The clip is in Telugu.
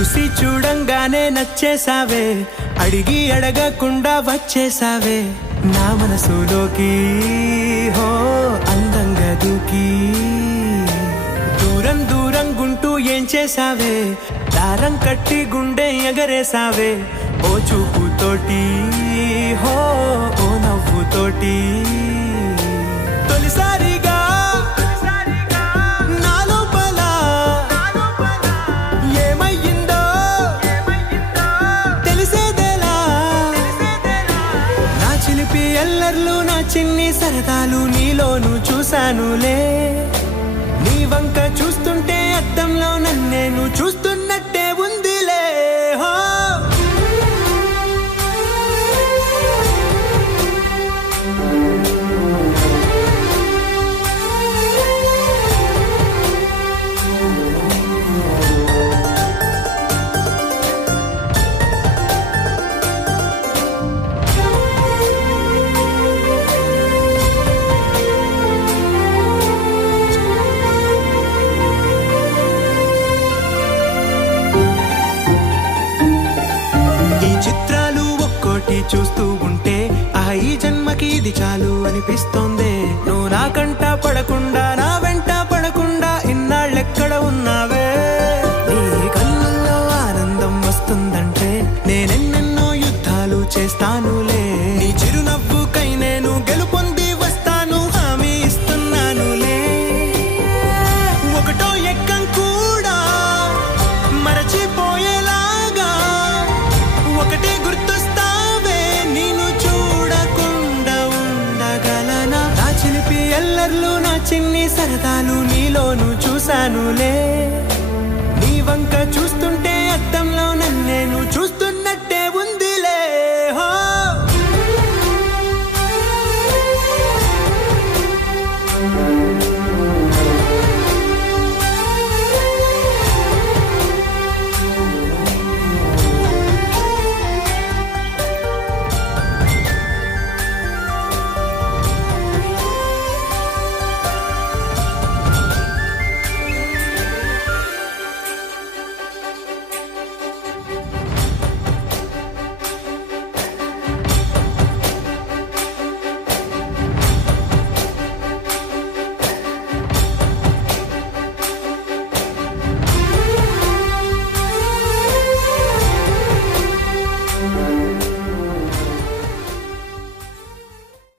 చూసి చూడంగానే నచ్చేసావే, అడిగి అడగకుండా వచ్చేసావే నా మనసులోకి. హో అందంగా దూకి దూరం దూరం గుంటూ ఏం చేసావే, దారం కట్టి గుండె ఎగరేసావే ఓ చూపుతోటి, హో ఓ నవ్వుతోటి. తొలిసారిగా నా లోపల ఏమయ్యిందో తెలిసేదేలా. నా చిలిపి అల్లర్లు నా చిన్ని సరదాలు నీలోను చూశానులే. నీ వంక చూస్తుంటే అద్దంలో నన్నేను చూస్తున్నట్టే ఉందిలే. హో చూస్తూ ఉంటే ఈ జన్మకి ఇది చాలు అనిపిస్తోంది. నువ్వు నా కంట పడకుండా నా వెంట పడకుండా ఇన్నాళ్ళెక్కడ ఉన్నావే. నీ కళ్ళల్లో ఆనందం వస్తుందంటే నేనెన్నెన్నో యుద్ధాలు చేస్తానులే. నీ చిరునవ్వుకై నేను గెలుపొంది వస్తాను హామీ ఇస్తున్నానులే. ఒకటో ఎక్కం కూడా మరచిపోయేలాగా ఒకటే గుర్తు ఎల్లర్లు నా చిన్ని సరదాలు నీలోను చూశానులే.